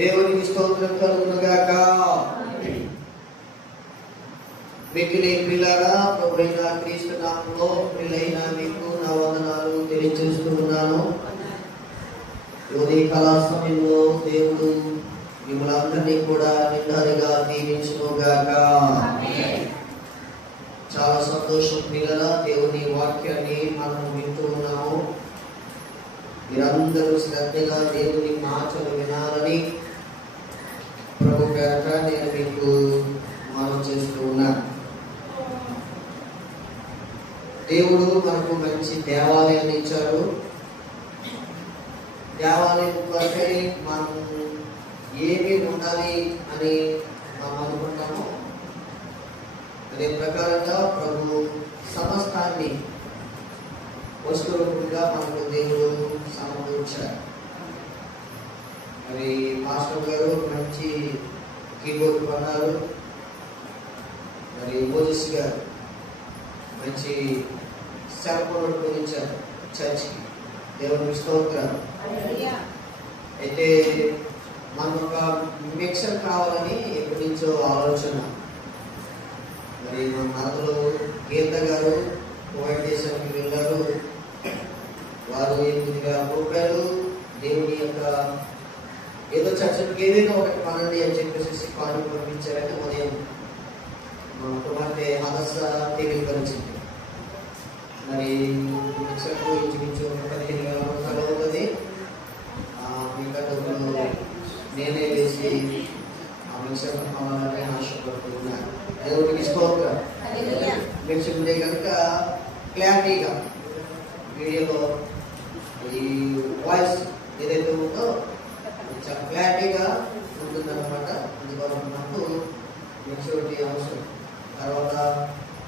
దేవునికి స్తోత్రం కలుగునుగాక. మిక్కిలి పిల్లరా, ప్రభువైన క్రీస్తు నామములో ప్రియులైన మీకు నా వందనాలు తెలియజేస్తూ ఉన్నాను. ఉదయ కాల సమయంలో దేవుడు మిమ్మల్ని అందరినీ కూడా నిండారిగా దీవించునుగాక. చాలా సంతోషం పిల్లరా, దేవుని వాక్యాన్ని మనం వింటూ ఉన్నాము. మీరందరూ శ్రద్ధగా దేవుని మాటలు వినాలని ప్రభు పేరట నేను మీకు మనం చేస్తూ ఉన్నాను. దేవుడు మనకు మంచి దేవాలయాన్ని ఇచ్చాడు. దేవాలయం కొరకై మనం ఏమి ఉండాలి అని మనం అనుకుంటాము. అదే ప్రకారంగా ప్రభు సమస్తాన్ని వస్తువులుగా మనకు దేవుడు సమకూర్చారు. మరి మాస్టర్ గారు మంచి కీబోర్డ్ కొన్నారు. మరి మోజెస్ గారు మంచి సెల్ ఫోన్ కొనిచ్చారు చర్చికి. దేవునికి స్తోత్రం. అయితే మనకు ఒక మిక్సర్ కావాలని ఎప్పటి నుంచో ఆలోచన. మరి మన మరదలు గీత గారు కోవిడ్ దేశానికి వెళ్ళారు. వారు 8,000 రూపాయలు దేవుని యొక్క ఏదో చర్చకి ఏదైనా ఒకటి పనండి అని చెప్పేసి కాలు పంపించారని ఉదయం మా కుమార్తె హదస్స తెలియపరిచింది. మరి మిక్సర్కు ఇంచుమించు 15,000 రూపాయలు అవుతుంది. మిగతా డబ్బులు నేనే వేసి ఆ మిక్సర్ కావాలని ఆశపడుతున్నాను. దేవుడికి స్తోత్రం. మిక్సర్ ఉంటే కనుక క్లారిటీగా వీడియోలో ఈ వాయిస్ ఏదైతే ఉందో చాలా క్లారిటీగా ఉంటుందన్నమాట. అందువల్ల నాకు మెచ్యూరిటీ అవసరం. తర్వాత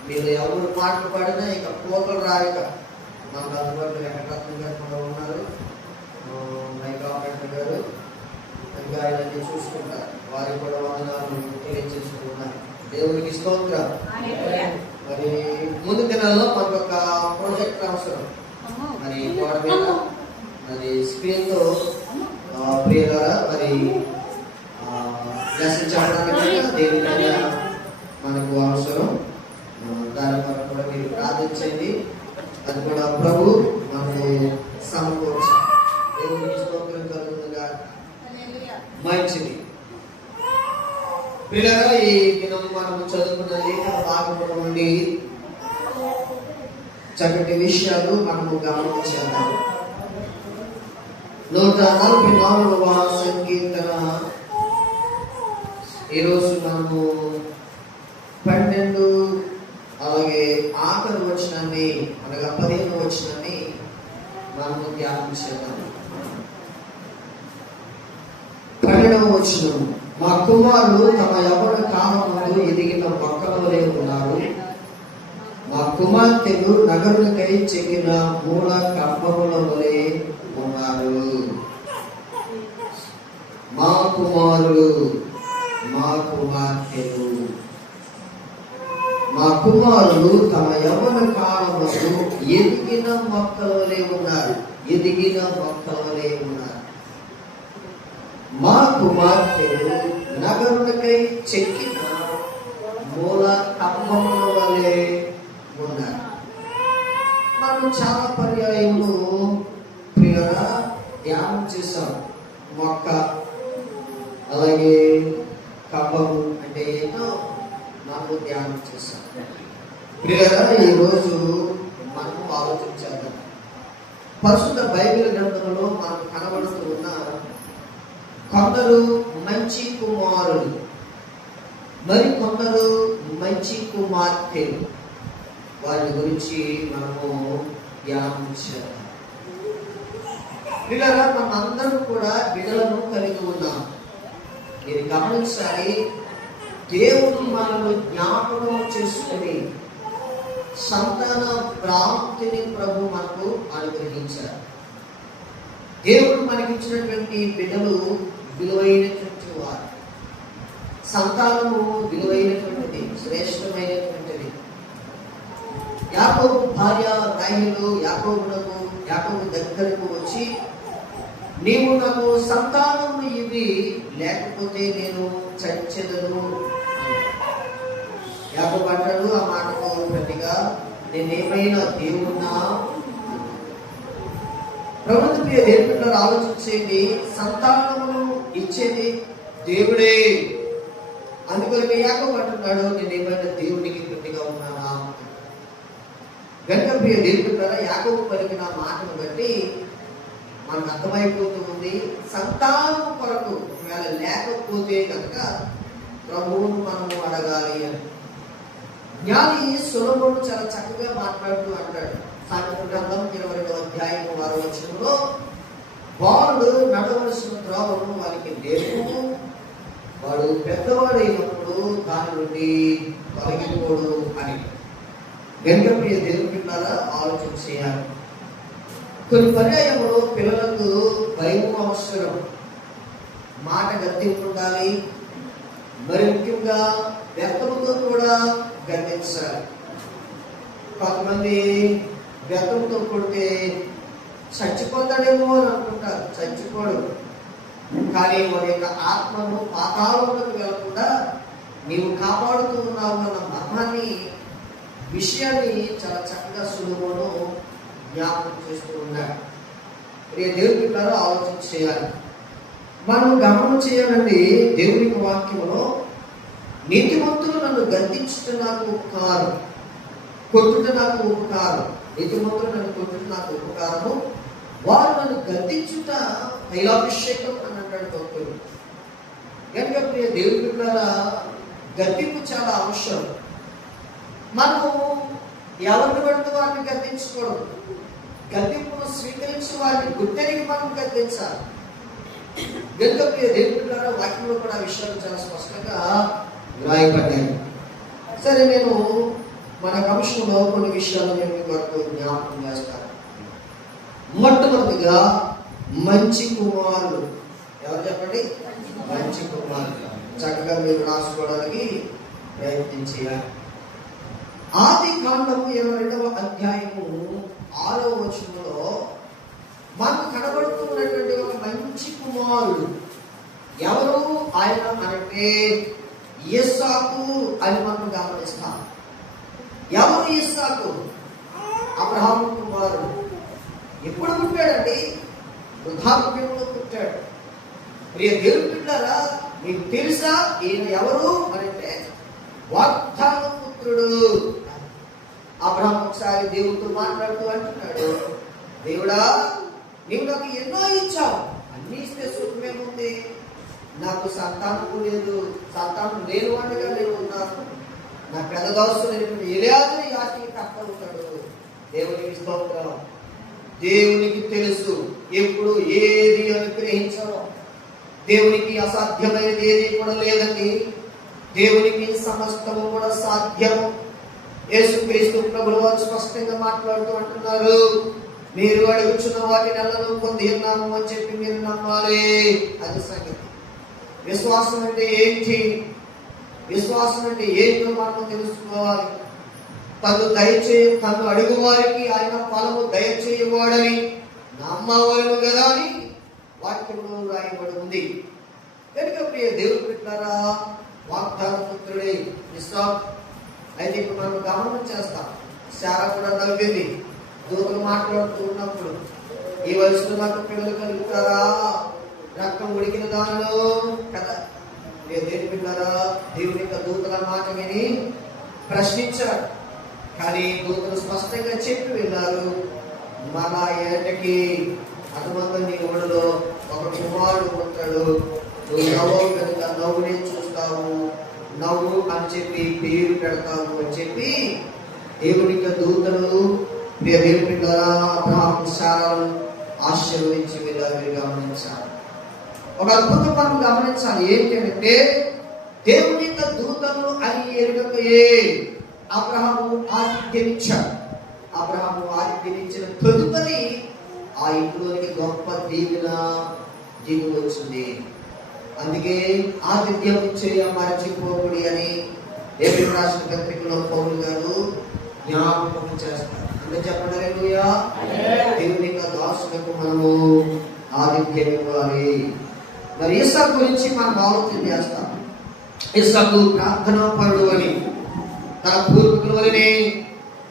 మీరు ఎవరు పాటలు పాడినా ఇక పోకలు రాయక మాకు అందుబాటులో వెంకటరత్నం గారు కూడా ఉన్నారు, మైక్ ఆపరేటర్ గారు, ఇంకా ఆయనని చూసుకుంటారు. వారికి కూడా వందనాలు తెలియజేసుకుంటున్నారు. దేవునికి స్తోత్రం. మరి ముందు దినాల్లో మనకు ఒక ప్రాజెక్ట్ అవసరం. మరి గోడ మీద మరి స్క్రీన్ తో ప్రియులారా మరి లెసన్ చెప్పడానికి దేవుని మనకు అవసరం. దాని వరకు కూడా మీరు ప్రార్థించండి. అది కూడా ప్రభు మనకు సమకూర్చు. దేవునికి స్తోత్రం కలుగునుగా. మంచిది ప్రియులారా, ఈ దినం మనం చదువుకున్న లేఖన భాగంలో నుండి చక్కటి విషయాలు మనము గమనించాము. 144వ సంకీర్తన ఈరోజు మనము 12 అలాగే ఆఖరి వచనాన్ని అనగా 15వ వచనాన్ని మనము ధ్యానం చేద్దాం. 12వ వచనం, మా కుమారులు తమ యవ్వన కాలమందు ఎదిగిన మొక్కల వలె ఉన్నారు. మా కుమార్తెలు నగరులకై చెక్కిన మూల కంబముల వలె ఉన్నారు. మా కుమారులు, మా కుమార్తెలు, మా కుమారులు తమ యవ్వన కాలమందు ఎదిగిన మొక్కల వలె ఉన్నారు. ఎదిగిన మొక్కల వలె ఉన్నారు. మా కుమార్తెలు నగరులకై చెక్కిన మూల కంబముల వలె ఉన్నారు. మనం చాలా పర్యాయములు ప్రియుగా ధ్యానం చేస్తాం. మొక్క అలాగే కంబము అంటే ఏంటో మనం ధ్యానం చేస్తాం. ప్రియుగా ఈరోజు మనం ఆలోచించాలి. పరిశుద్ధ బైబిల్ గ్రంథంలో మనకు కనబడుతూ ఉన్న కొందరు మంచి కుమారులు, మరి కొందరు మంచి కుమార్తెలు, వారి గురించి మనము ధ్యానం చేయాలి. పిల్లలు మనందరం కూడా బిడ్డలను కలిగి ఉన్నాం. మీరు గమనించాలి, దేవుడు మనల్ని జ్ఞాపకం చేసుకుని సంతాన ప్రాప్తిని ప్రభు మనకు అనుగ్రహించారు. దేవుడు మనకిచ్చినటువంటి బిడ్డలు విలువైనటువంటి వారు. సంతానము విలువైనటువంటిది, శ్రేష్టమైనటువంటిది. యాకోబు భార్య రాహేలు యాకోబు దగ్గరకు వచ్చి నీవు నాకు సంతానము ఇవి, లేకపోతే నేను చచ్చెదను. యాకోబు అంటాడు ఆ మాటకు ప్రతిగా, నేనేమైనా దేవున్నా? ప్రభుత్వ ప్రియ దేవుడు ఆలోచించేది, సంతానమును ఇచ్చేది దేవుడే. అందుకొరకు యాకోబు అంటున్నాడు, నేనేమైనా దేవునికి ప్రతిగా ఉన్నానా? గనుక ప్రియ దేవుడు ద్వారా యాకోబు పలికిన మాటను బట్టి మనకు అర్థమైపోతుంది, సంతానం కొరకు ఒకవేళ లేకపోతే కనుక ప్రభువును మనము అడగాలి అని. జ్ఞాని సొలొమోను చాలా చక్కగా మాట్లాడుతూ అంటాడు, సామెతల గ్రంథం 22వ అధ్యాయం 6వ వచనంలో, బాలుడు నడవలసిన త్రోవను వారికి నేర్పుము, వాడు పెద్దవాడైనప్పుడు దాని నుండి తొలగిపోడు అని. గనుక ప్రియ దేవుని బిడ్డలారా ఆలోచన చేయాలి. కొన్ని పర్యాయంలో పిల్లలకు భయం అవసరం, మాట గద్దింపు ఉండాలి, మరి ముఖ్యంగా వ్యక్తముతో కూడా గద్దించాలి. కొంతమంది వ్యక్తంతో కొడితే చచ్చిపోతాడేమో అని అనుకుంటారు, చచ్చిపోడు. కానీ వారి యొక్క ఆత్మను పాతాళంలోకి వెళ్లకుండా నీవు కాపాడుతూ ఉన్నావు అన్న మర్మాన్ని, విషయాన్ని చాలా చక్కగా సులువును జ్ఞాపకం చేస్తూ ఉన్నాడు. దేవుని బిడ్డలారా ఆలోచన చేయాలి. మనం గమనం చేయాలండి, దేవుని వాక్యంలో నీతిమంతులు నన్ను గద్దించుట నాకు ఉపకారం, కొట్టుట నాకు ఉపకారం. నీతిమంతులు నన్ను కొట్టుట నాకు ఉపకారము, వారు నన్ను గద్దించుట తైలాభిషేకం అని అంటాడు భక్తుడు. కనుక ప్రియ దేవుని బిడ్డలారా గద్దింపు చాలా అవసరం. మనము ఎవరిని పడితే వారిని గద్దించకూడదు. గద్దింపును స్వీకరించి వారిని గుర్తెరిగి మనం గద్దించాలి. కనుక ప్రియ దేవుని బిడ్డలారా వాక్యంలో కూడా విషయాలు చాలా స్పష్టంగా వ్రాయబడ్డాయి. సరే, నేను మన అంశంలో కొన్ని విషయాలు నేను మీ వరకు జ్ఞాపకం చేస్తాను. మొట్టమొదటిగా మంచి కుమారుడు. ఎవరు చెప్పండి? మంచి కుమారుడు. చక్కగా మీరు రాసుకోవడానికి ప్రయత్నం చేయాలి. ఆది కాండము 22వ అధ్యాయము 6వ వచనంలో మనకు కనబడుతున్నటువంటి ఒక మంచి కుమారుడు ఎవరు? ఆయన అంటే ఇస్సాకు అని మనం గమనిస్తాం. ఎవరు ఇస్సాకు? అబ్రహాము కుమారుడు. ఎప్పుడు పుట్టాడండి? వృద్ధాప్యంలో పుట్టాడు. ప్రియ దేవుని బిడ్డలారా మీకు తెలుసా ఈయన ఎవరు అంటే వాగ్దాన పుత్రుడు. అబ్రహాము ఒకసారి దేవుడితో మాట్లాడుతూ అంటున్నాడు, దేవుడా నీవు నాకు ఎన్నో ఇచ్చావు, అన్ని ఇస్తే సుఖమేముంది, నాకు సంతానము లేదు, సంతానం లేని వాడిగా నేను ఉన్నాను, నా పెద్ద దోస్తులు ఎలియాజరు ఈ ఆస్తికి కర్త అవుతాడు. దేవునికి స్తోత్రం. దేవునికి తెలుసు ఎప్పుడు ఏది అనుగ్రహించడం. దేవునికి అసాధ్యమైనది ఏది కూడా లేదండి. దేవునికి సమస్తము కూడా సాధ్యము. యేసుక్రీస్తు ప్రభువు వారు స్పష్టంగా మాట్లాడుతూ అంటున్నారు, మీరు అడుగుచున్న వాటిని అల్లను పొంది ఉన్నాము అని చెప్పి మీరు నమ్మాలి. అది సంగతి. విశ్వాసం అంటే ఏంటి? విశ్వాసం అంటే ఏంటో మనం తెలుసుకోవాలి. తను అడుగు వారికి ఆయన ఫలము దయచేయవాడని నమ్మవలను కదా అని వాక్యంలో రాయబడి ఉంది. కనుక ప్రియ దేవుని బిడ్డలారా వాగ్దాన పుత్రుడే ఇస్సాకు. అయితే ఇప్పుడు మనం గమనం చేస్తాం, శారా కూడా నవ్వింది దూతలు మాట్లాడుతూ ఉన్నప్పుడు, ఈ వయసులో నాకు పిల్లలు కలుగుతారా, రక్తం ఉడికిన దానిలో కదా. దేవుని బిడ్డలారా దేవుని యొక్క దూతల మాట విని ప్రశ్నించాడు. కానీ దూతలు స్పష్టంగా చెప్పి వెళ్ళారు, మన ఏటకి అటువంటి నీ ఊళ్ళో ఒక కుమారుడు ఉంటాడు, నువ్వు నవ్వు కనుక నవ్వునే చూస్తావు, నవ్వు అని చెప్పి పేరు పెడతావు అని చెప్పి దేవుని యొక్క దూతలు దేవుని బిడ్డలారా అబ్రహాము శారాను ఆశీర్వదించి వెళ్ళారు. గమనించాలి, ఒక అద్భుతం మనం గమనించాలి. ఏంటంటే దేవుని యొక్క దూతలు అని ఎరుగకయే అబ్రహాము ఆతిథ్యమిచ్చాడు. అబ్రహాము ఆతిథ్యమిచ్చిన తదుపరి ఆ ఇంట్లోనికి గొప్ప దీవెన దిగి వచ్చింది. అందుకే ఆతిథ్యం ఇచ్చే మరచిపోకుడి అని ఏప్రిల్ రాష్ట్ర పత్రికలో పౌలు గారు జ్ఞాపకం చేస్తారు. అంటే చెప్పండి హల్లెలూయా. దేవుని యొక్క దాసులకు మనము ఆతిథ్యం ఇవ్వాలి. మరి ఇస్సాకు గురించి మనం ఆలోచన చేస్తాం. ఇస్సాకు ప్రార్థనా పరుడు అని, తన పూర్వీకుల వలనే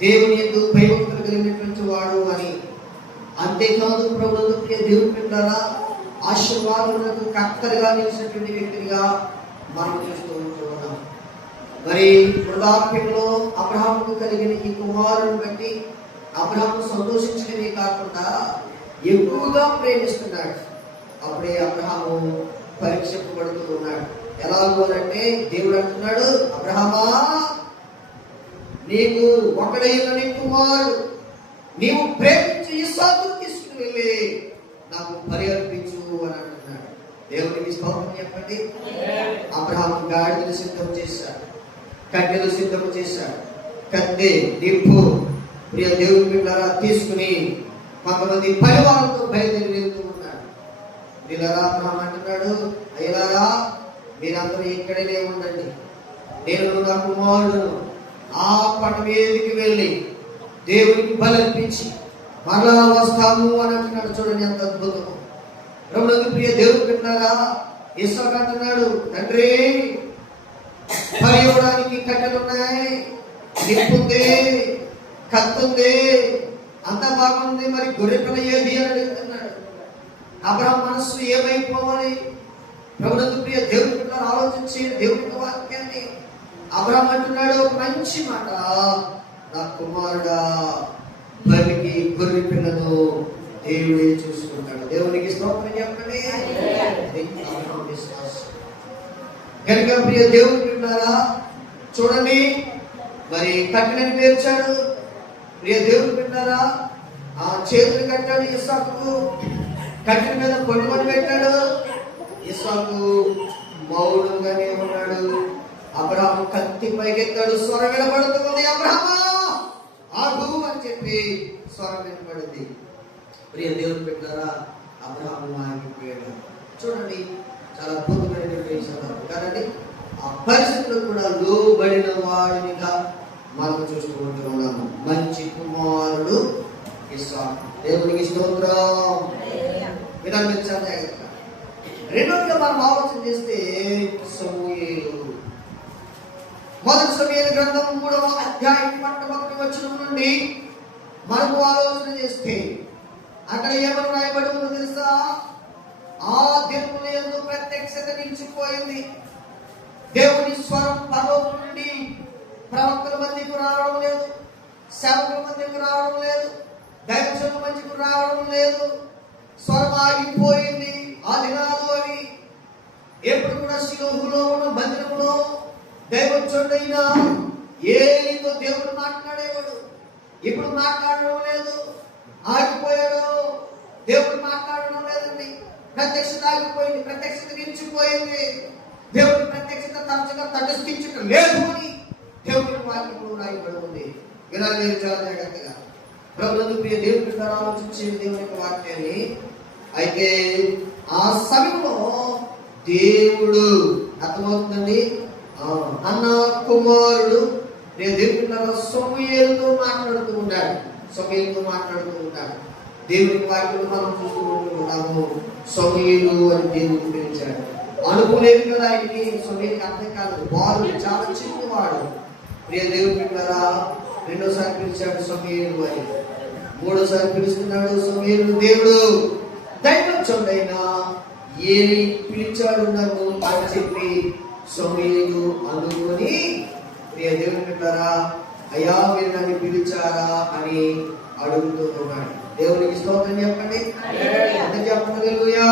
దేవుని యందు భయభక్తులు కలిగినటువంటి వాడు అని. అంతేకాదు ప్రభువునందు ప్రియ దేవుని బిడ్డలారా, ఆశీర్వాదాలకు కర్తగా నిలిచినటువంటి వ్యక్తిగా మనం చూస్తూ ఉంటున్నాం. మరి వృద్ధాప్యంలో అబ్రహాముకు కలిగిన ఈ కుమారుని బట్టి అబ్రహాము సంతోషించడమే కాకుండా ఎక్కువగా ప్రేమిస్తున్నాడు. అప్పుడే అబ్రహాము పరీక్షింపబడుతూ ఉన్నాడు. ఎలాగో అంటే దేవుడు అంటున్నాడు, అబ్రహామా, నీకు ఒకడైన నీ కుమారుడు నీవు ప్రేమించి ఇస్సాకును తీసుకుని వెళ్ళి నాకు పరిహరించు అని అంటున్నాడు. దేవునికి స్తోత్రం చెప్పండి. అబ్రహాము గాడిదలు సిద్ధం చేశాడు, కట్టెలు సిద్ధం చేశాడు, కత్తె, నిప్పు, ప్రియ దేవుని బిడ్డలారా తీసుకుని కొంతమంది పరివారంతో బయలుదేరి వెళ్తూ ఉన్నాడు. వీళ్ళరా అబ్రహాం అంటున్నాడు, అయ్యలారా మీరందరూ ఇక్కడనే ఉండండి, నేను నా కుమారుడును ఆ కొండ మీదకి వెళ్ళి దేవునికి బలర్పించి మరలా వస్తాము అని అంటున్నాడు. చూడండి ఎంత అద్భుతము. ప్రభువునందు ప్రియ దేవుని బిడ్డలారా, ఇస్సాకు అంటున్నాడు, తండ్రి పని ఇవ్వడానికి కట్టెలున్నాయి, నిప్పుంది, కత్తుంది, అంత బాగుంది, మరి గొర్రె పిల్ల ఏది అని అడుగుతున్నాడు. అబ్రహాం మనస్సు ఏమైపోవాలి? ప్రభువునందు ప్రియ దేవుని బిడ్డలారా ఆలోచించి దేవుని వాక్యాన్ని అబ్రహాం అంటున్నాడు ఒక మంచి మాట, నా కుమారుడా బలికి గొర్రె పిల్లను దేవుడే చూసుకుంటాడు. దేవునికి స్తోత్రం చెప్పండి. అబ్రహాం విశ్వాసం కనుక ప్రియ దేవుని బిడ్డలారా చూడండి, మరి కట్టెలను పేర్చాడు. ప్రియ దేవుని బిడ్డలారా ఆ చేతులు కట్టాడు ఇస్సాకు, కట్టెల మీద కొట్టుకొని పెట్టాడు. ఇస్సాకు మౌనంగానే ఉన్నాడు. అబ్రహాము కత్తి పైకెత్తాడు, స్వరం వినపడుతుంది, అబ్రహామా ఆగు అని చెప్పి స్వరం వినపడింది. ప్రియ దేవుని బిడ్డలారా అబ్రహాము ఆగిపోయాడు. చూడండి చాలా అద్భుతమైనటువంటి సందర్భం కదండి. ఆ పరిస్థితులు కూడా లోబడిన వాడినిగా మనం చూసుకుంటూ ఉన్నాము. మంచి కుమారుడు ఇస్సాకు. దేవునికి స్తోత్రం. వినాలి చాలా జాగ్రత్త. రెండోదిగా మనం ఆలోచన చేస్తే సమూయేలు. మొదటి సమూయేలు గ్రంథం 3వ అధ్యాయం 1 వచనం నుండి మనము ఆలోచన చేస్తే అక్కడ ఏమని రాయబడి ఉందో తెలుసా? ఆ దినముల యందు ప్రత్యక్షత నిలిచిపోయింది. దేవుని స్వరం పరలోకం నుండి ప్రవక్తల మధ్యకు రావడం లేదు, సేవకుల మధ్యకు రావడం లేదు, దైవజనుల మధ్యకు రావడం లేదు. స్వరం ఆగిపోయింది. ఆ దినాలు అవి. ఎప్పుడు కూడా షిలోహులో ఉన్న మందిరంలో దైవజనుడైన ఏలీతో దేవుడు మాట్లాడేవాడు. ఇప్పుడు మాట్లాడడం లేదు, ఆగిపోయాడు. దేవుడు మాట్లాడడం లేదండి. ప్రత్యక్షత ఆగిపోయింది, ప్రత్యక్షత నిలిచిపోయింది. దేవుడి ప్రత్యక్షత తరచుగా తటస్థించడం లేదు అని దేవుడి వాక్యంలో రాయబడి ఉంది. వినాలి చాలా జాగ్రత్తగా. ప్రభువునందు ప్రియ దేవుని బిడ్డలారా ఆలోచించే దేవుని యొక్క వాక్యాన్ని. అయితే ఆ సమయంలో దేవుడు అర్థమవుతుందండి, అన్న కుమారుడు దేవుని బిడ్డలారా సమూయేలుతో మాట్లాడుతూ ఉంటాడు. సమూయేలుతో మాట్లాడుతూ ఉంటాడు. దేవుని వాక్యం మనం చూస్తూ ఉంటున్నాము. సమూయేలు అని దేవుడు పిలిచాడు. అనుకోలేదు కదా ఆయనకి. సమూయేలుకి అర్థం కాదు, వాడు చాలా చిన్నవాడు. ప్రియ దేవుని బిడ్డలారా రెండోసారి పిలిచాడు సమూయేలు అని. మూడోసారి పిలుస్తున్నాడు సమూయేలు. దేవుడు దైవజనుడైన ఏలీ పిలిచాడు నన్ను అని చెప్పి సమూయేలు అనుకొని, ప్రియ దేవుని బిడ్డలారా అయ్యా మీరు నన్ను పిలిచారా అని అడుగుతూ ఉన్నాడు. దేవునికి స్తోత్రం చెప్పండి. చెప్పండి హల్లెలూయా.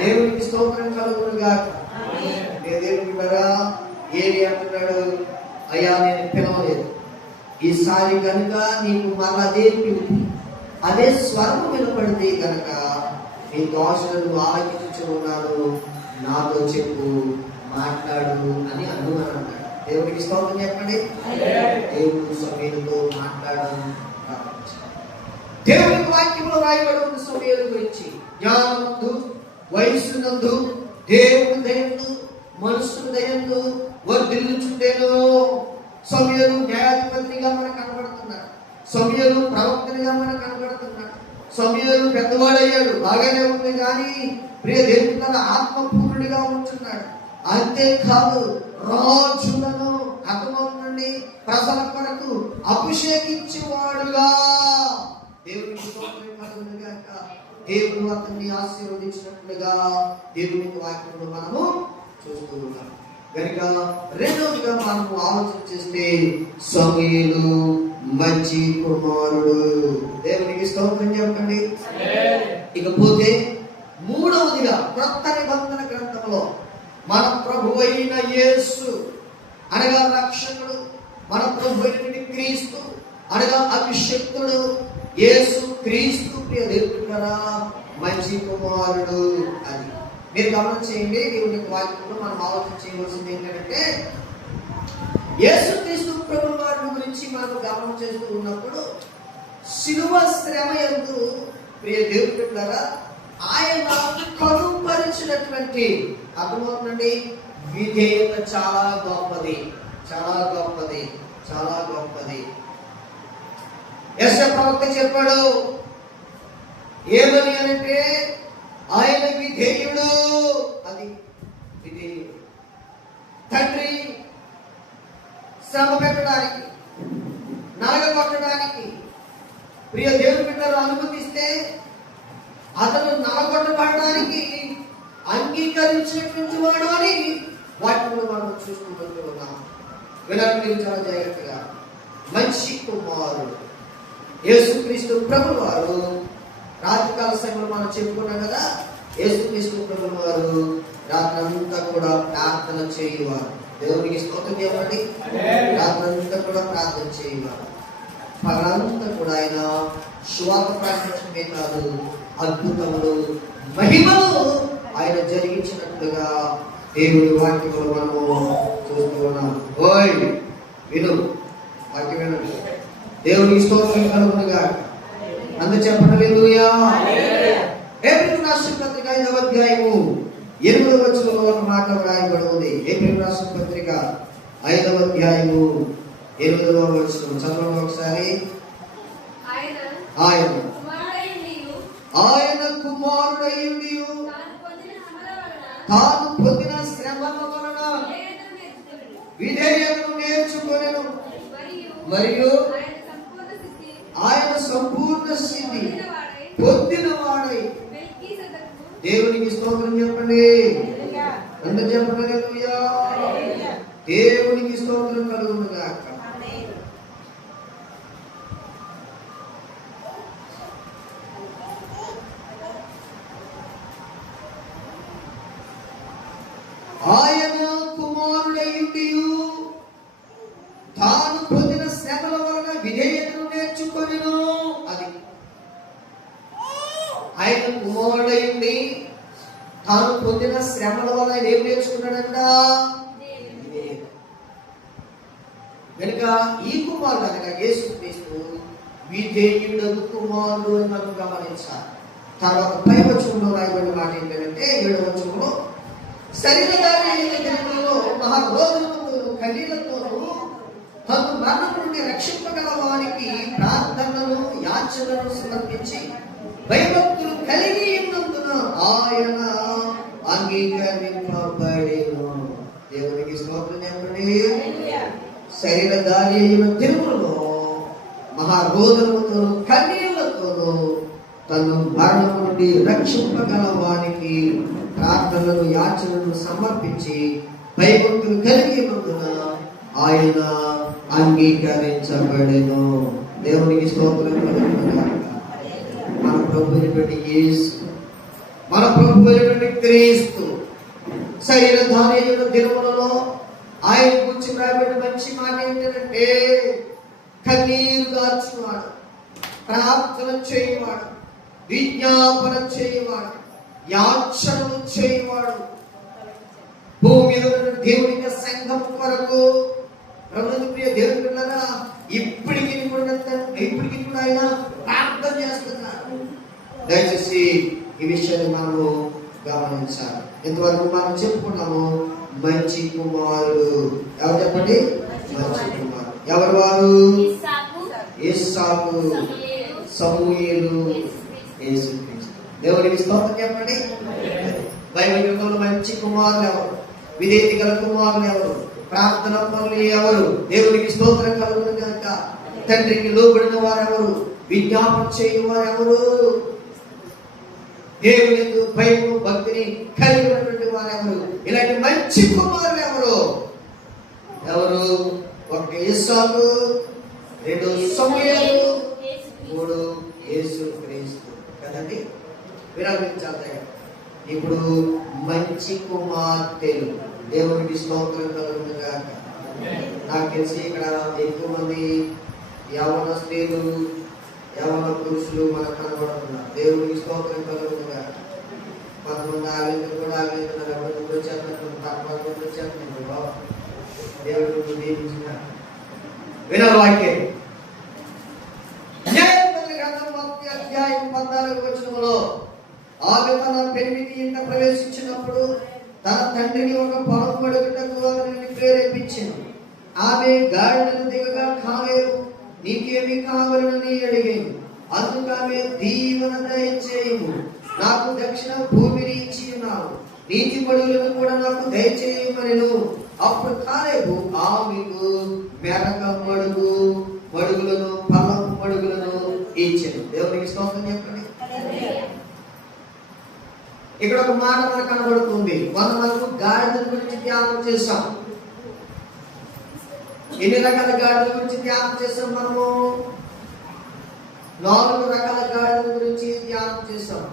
దేవునికి స్తోత్రం కలుగునుగా. దేవుని బిడ్డలారా ఏలీ అంటున్నాడు, అయ్యా నేను పిలవలేదు, ఈసారి కనుక నీకు మరలా అదే పిలుపు, అదే స్వరం వినపడితే కనుక నీ దోషులను ఆలకించి ఉన్నాను, నాతో చెప్పు, మాట్లాడు అని అన్నాడు. దేవునికి స్తోత్రం చెప్పండి. దేవుడు సమూయేలుతో మాట్లాడడం దేవుని వాక్యంలో రాయబడి ఉన్న సమూయేలు గురించి. జ్ఞానమందు, వయస్సునందు, దేవుని దయందు, మనుషుల దయందు వర్ధిల్లుచుండెను. సమూయేలు న్యాయాధిపతిగా మనకు కనబడుతున్నాడు. సమూయేలు ప్రవక్తనిగా మనకు కనబడుతున్నాడు. సమూయేలు పెద్దవాడయ్యాడు, బాగానే ఉంది. కానీ ప్రియ దేవుని తన ఆత్మపూర్ణుడిగా ఉంటున్నాడు. అంతేకాదు రాజులను అర్థమవుతుందండి ప్రజల కొరకు అభిషేకించేవాడుగా దేవునికి స్తోత్రం కలుగును గాక. దేవుడు అతన్ని ఆశీర్వదించినట్లుగా దేవుని వాక్యంలో మనము చూస్తూ ఉన్నాం. కనుక రెండవదిగా మనము ఆలోచన చేస్తే సమూయేలు మంచి కుమారుడు. దేవునికి స్తోత్రం చెప్పండి. ఇకపోతే మూడవదిగా క్రొత్త నిబంధన గ్రంథంలో మన ప్రభువైన యేసు అనగా రక్షకుడు, మన ప్రభువైన క్రీస్తు అనగా అభిషక్తుడు యేసు క్రీస్తు ప్రియ దేవుడా మంచి కుమారుడు. అది మీరు గమనం చేయండి. దేవుని వాక్యంలో మనం ఆలోచన చేయవలసింది ఏంటంటే యేసు క్రీస్తు ప్రభువు వారి గురించి మనం గమనం చేస్తూ ఉన్నప్పుడు శిలువ శ్రమ యందు ప్రియ దేవుడా ఆయన కనుపరిచినటువంటి అర్థమవుతుందండి విధేయత చాలా గొప్పది, చాలా గొప్పది, చాలా గొప్పది. యెషయా ప్రవక్త చెప్పాడు ఏమని అంటే ఆయన విధేయుడు. అది విధేయుడు. తండ్రి శ్రమ పెట్టడానికి, నలగొట్టడానికి ప్రియ దేవుని బిడ్డలు అనుమతిస్తే అతను నలగొట్టబడడానికి అంగీకరించినటువంటి వాడు అని వాటిని మనం చూసుకుంటూ ఉన్నాం. వినండి చాలా జాగ్రత్తగా. మంచి కుమారుడు యేసుక్రీస్తు ప్రభువు వారు రాత్రికాల సమయంలో మనం చెప్పుకున్నాం కదా. యేసుక్రీస్తు ప్రభువు వారు రాత్రంతా కూడా ప్రార్థన చేయవారు. దేవునికి స్తోత్రం చెప్పండి. రాత్రంతా కూడా ప్రార్థన చేయవారు. పగలంతా కూడా ఆయన సువార్త ప్రకటించడమే కాదు, అద్భుతములు మహిమలు ఆయన జరిగించినట్లుగా దేవుడి వాక్యంలో మనము చూస్తూ ఉన్నాం. ఓయ్ విను, వాక్యం వినండి. దేవునికి స్తోత్రం కలుగునుగా. అందు చెప్పండి హల్లెలూయా. ఏప్రిల్ రాష్ట్ర పత్రిక 5వ అధ్యాయము 8వ వచనంలో ఒక మాట వ్రాయబడి ఉంది. ఏప్రిల్ రాష్ట్ర పత్రిక 5వ అధ్యాయము 8వ వచనం చదవండి ఒకసారి. ఆయన కుమారుడయ్యుండి తాను పొందిన శ్రమల వలన విధేయతను నేర్చుకొనెను, మరియు ఆయన సంపూర్ణ స్థితి పొందిన వాడై. దేవునికి స్తోత్రం చెప్పండి. అంటే చెప్పండి హల్లెలూయా. దేవునికి స్తోత్రం కలుగును గాక. ఆయన కుమారుడయ్యుండి తాను పొందిన శ్రమల వలన విధేయతను నేర్చుకొనెను. అది ఆయన కుమారుడయ్యుండి తాను పొందిన శ్రమల వల్ల ఆయన ఏం నేర్చుకున్నాడంట? కనుక ఈ కుమారుడు అనగా యేసుక్రీస్తు విధేయుడగు కుమారుడు అని మనం గమనించాలి. తర్వాత పై వచనంలో రాయబడిన మాట ఏంటంటే 7వ వచనంలో శరీరధారిలో మహారోధులతోనూ కన్నీళ్లతోనూ తను మరణం నుండి రక్షింపగల వారికి ప్రార్థనలు యాచనలు సమర్పించి భయభక్తులు కలిగి ఉన్నందున ఆయన అంగీకరింపబడెను. దేవునికి స్తోత్రం చెప్పండి. శరీరధారి అయిన తిరుమలలో మహారోధులతోనూ కన్నీళ్లతోనూ తను మరణం నుండి రక్షింపగల వారికి ప్రార్థనలు యాచనలు సమర్పించి భయభక్తులు కలిగి ఉన్నందున ఆయన అంగీకరించబడెను. దేవునికి స్తోత్రం. మన ప్రభువైనటువంటి యేసు, మన ప్రభువైనటువంటి క్రీస్తు శరీరధారి అయిన దినములలో ఆయన గురించి రాయబడిన మంచి మాట ఏంటంటే కన్నీరు గార్చువాడు, ప్రార్థన చేయవాడు, విజ్ఞాపన చేయవాడు, యాచనలు చేయవాడు, భూమి మీద దేవుని సంఘం కొరకు ప్రియ దేవుని పిల్లరా ఇప్పటికీ కూడా ఆయన ప్రార్థన చేస్తున్నారు. దయచేసి ఈ విషయాన్ని మనము గమనించాలి. ఇంతవరకు మనం చెప్పుకున్నాము మంచి కుమారుడు. ఎవరు చెప్పండి? మంచి కుమారుడు. ఎవరు వారు? ఇస్సాకు, సమూయేలు, యేసుక్రీస్తు. దేవునికి స్తోత్రం చెప్పండి. బైబిల్ గ్రంథంలో మంచి కుమారులు ఎవరు? విధేయత గల కుమారులు ఎవరు? ప్రార్థన పనులు ఎవరు? దేవునికి స్తోత్రం కలుగును కనుక. తండ్రికి లోబడిన వారెవరు? విజ్ఞాపన చేయవారు ఎవరు? దేవుని యందు భయము భక్తిని కలిగి ఉన్నటువంటి వారెవరు? ఇలాంటి మంచి కుమారులు ఎవరు? ఎవరు? ఒక ఇస్సాకు, 2 సమూయేలు, 3 యేసుక్రీస్తు కదండి. విరామించాలి. ఇప్పుడు మంచి కుమార్తెలు. దేవునికి స్తోత్రం కలుగును గాక. నాకు తెలిసి ఇక్కడ ఎక్కువ మంది యవన స్త్రీలు, యవన పురుషులు మనకు కనబడుతున్నారు. దేవునికి స్తోత్రం కలుగును గాక. కొంతమంది ఆవేదన కూడా ఆవేదన ఎవరు వచ్చేస్తున్నారు, తక్కువ వచ్చేస్తున్నారు. బాబా దేవుడు దీవించిన వినవాక్యం. అధ్యాయం 14వ వచనంలో ఆమె తన పెళ్లికి ఇంట ప్రవేశించినప్పుడు తన తండ్రిని ఒక పొలం అడుగుటకు అతనిని ప్రేరేపించింది. ఆమె గాడిదను దిగగా కాలేవు, నీకేమి కావాలని అడిగాను. అందుకు ఆమె దీవెన దయచేయము, నాకు దక్షిణ భూమిని ఇచ్చి ఉన్నావు, నీతి పడులను కూడా నాకు దయచేయమనెను. అప్పుడు కాలేవు ఆమెకు మెరక మడుగులను ఫలం మడుగులను ఇచ్చాను. దేవునికి స్తోత్రం చెప్పండి. ఇక్కడ ఒక మాట మనకు కనబడుతుంది. మనకు గాడిద గురించి ధ్యానం చేస్తాం. ఎన్ని రకాల గాడిదల గురించి ధ్యానం చేస్తాం? మనము 4 రకాల గాడిదల గురించి ధ్యానం చేస్తాం.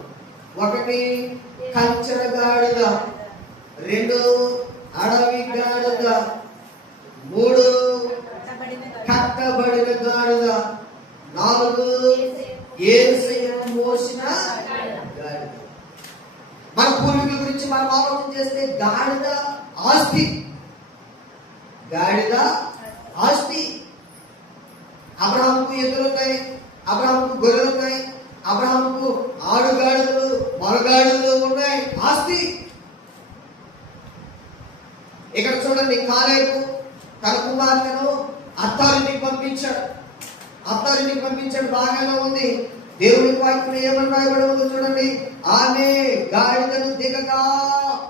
1 కంచెర గాడిద, 2 అడవి గాడిద, 3 కట్టబడిన గాడిద, 4 యేసయ్యను మోసిన గాడిద. మన పూర్వీకుల గురించి మనం ఆలోచన చేస్తే గాడిద ఆస్తి. గాడిద ఆస్తి. అబ్రహాముకు ఎద్దులున్నాయి, అబ్రహాముకు గొర్రెలున్నాయి, అబ్రహాముకు ఆడుగాడిదలు మరగాడిదలు ఉన్నాయి. ఆస్తి. ఇక్కడ చూడండి, కాలేబు తన కుమార్తెను అత్తారింటికి పంపించాడు. అత్తారింటికి పంపించాడు, బాగానే ఉంది. దేవుని వాక్యం ఏమని రాయబడి ఉందో చూడండి. ఆమె గాడిదను దిగగా,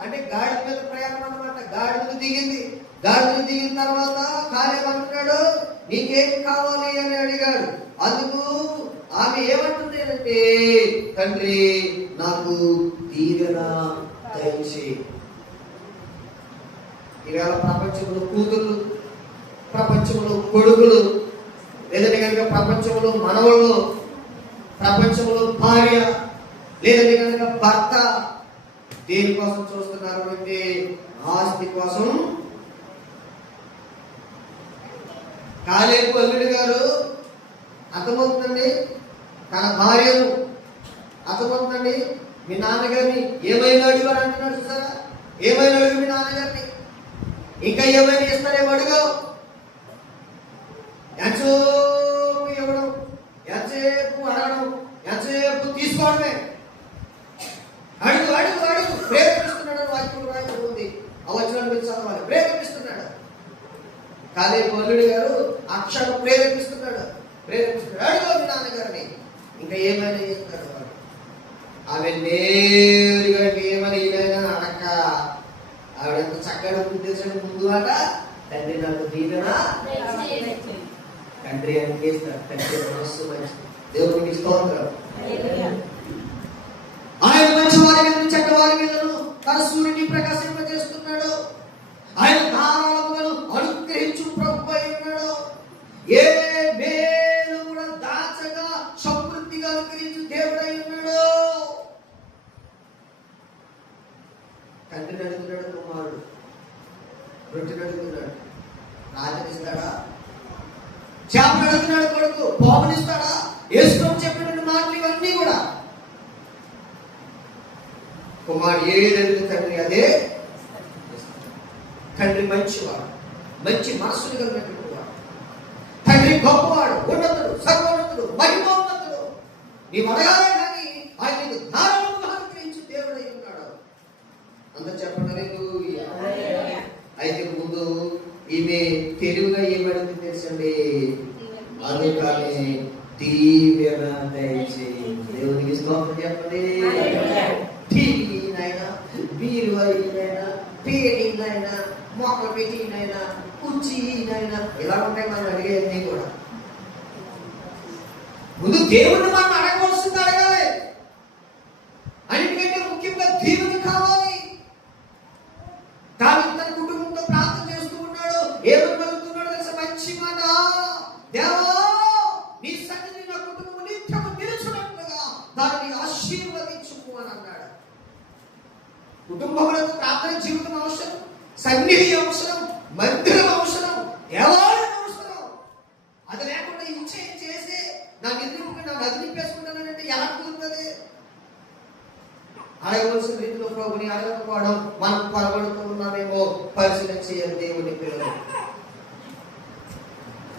అంటే గాడిద మీద ప్రయాణం అన్నమాట. గాడిదను దిగింది. గాడిదను దిగిన తర్వాత కాలేబు అంటున్నాడు, నీకేం కావాలి అని అడిగాడు. అందుకు ఆమె ఏమంటుంది అంటే, తండ్రి నాకు దీవెన దయచేయి. ఈవేళ ప్రపంచంలో కూతుళ్ళు, ప్రపంచంలో కొడుకులు, లేదంటే కనుక ప్రపంచంలో మనవళ్ళు, ప్రపంచంలో భార్య, లేదంటే కనుక భర్త దేనికోసం చూస్తున్నారు అంటే ఆస్తి కోసం. కాలేబు అల్లుడి గారు అర్థమవుతుందండి, తన భార్యను అర్థమవుతుందండి, మీ నాన్నగారిని ఏమైనా అడుగు అని అంటున్నాడు. చూసారా? ఏమైనా అడుగు మీ నాన్నగారిని, ఇంకా ఏమైనా ఇస్తారేమో అడుగు. ఎంతసేపు ఇవ్వడం, ఎంతసేపు అడగడం, ఎంతసేపు తీసుకోవడమే. అడుగు అడుగు అడుగు. ప్రేరేపిస్తున్నాడు. వాక్యం రాయబడి ఉంది. ఆ వచనాన్ని మీరు చదవాలి. ప్రేరేపిస్తున్నాడు. కాలేబు అల్లుడి గారు అక్షరం ప్రేరేపిస్తున్నాడు. అడుగు మీ నాన్నగారిని, ఇంకా ఏమైనా చేస్తున్నాడు. ఆమె నేరుగా ఏమైనా ఏమైనా అడక్క. ఆవిడ ఎంత చక్కగా ఉద్దేశం ముందు ఆట, తండ్రి నాకు దీవెన. తండ్రి అని చేస్తాడు. తండ్రి మనస్సు మంచిది. దేవునికి స్తోత్రం. ఆయన మంచి వారి మీద చెడ్డవారి మీదను తన సూర్యుని ప్రకాశింపజేస్తున్నాడు. ఆయన ధారాళములను అనుగ్రహించు ప్రభువై ఉన్నాడు. ఏ మేలు కూడా దాచగా సమృద్ధిగా అనుగ్రహించు దేవుడై ఉన్నాడు. తండ్రిని అడుగుతున్నాడు కుమారుడు, రొట్టెని అడుగుతున్నాడు, రాజనిస్తాడా? చేపలు అడుగుతున్నాడు కొడుకు, పామునిస్తాడా? యేసు చెప్పిన మాటలు ఇవన్నీ కూడా. కుమారుడు ఏదైతే తండ్రి అదే. తండ్రి మంచివాడు, మంచి మనస్సును కలిగినటువంటి వాడు. తండ్రి గొప్పవాడు, ఉన్నతుడు, సర్వోన్నతుడు, మహిమోన్నతుడు. నీ అడగాలే కానీ ఆయన నీకు ధారాళముగా అనుగ్రహించు దేవుడై ఉన్నాడు. అంత చెప్పండి. అయితే ముందు ఈమె తెలివిగా ఏమడుగుతుంది తెలుసండి? అందుకని దీవెన దయచేయము. దేవునికి స్తోత్రం చెప్పండి. టీవీనైనా, బీరువైనైనా, పేటీనైనా, మొక్క పెట్టినైనా, కుర్చీనైనా ఇలా ఉంటాయి మనం అడిగేది కూడా. ముందు దేవుడిని మనం అడగవలసింది అడగాలి. అన్నిటికంటే ముఖ్యంగా దేవుని కావాలి. దాని తన కుటుంబంతో ప్రార్థన చేస్తూ ఉన్నాడు. ఏమని పలుకుతున్నాడు తెలుసా? మంచి మాట, దేవా నీ సన్నిధి నా కుటుంబం నిత్యము నిలుచున్నట్లుగా దానిని ఆశీర్వదించుము అని అన్నాడు. కుటుంబంలో ప్రార్థన జీవితం అవసరం, సన్నిధి అవసరం, మందిరం అవసరం, దేవాలయం అవసరం. అది లేకుండా చేసి నా నిద్రకి నా నది నింపేసుకుంటానంటే ఎలా కుదురుతుంది? అడగవలసిన రీతిలో ప్రభుని అడగకపోవడం, మనం పొరబడుతూ ఉన్నామేమో పరిశీలన చేయాలి. దేవుని పిల్లలు,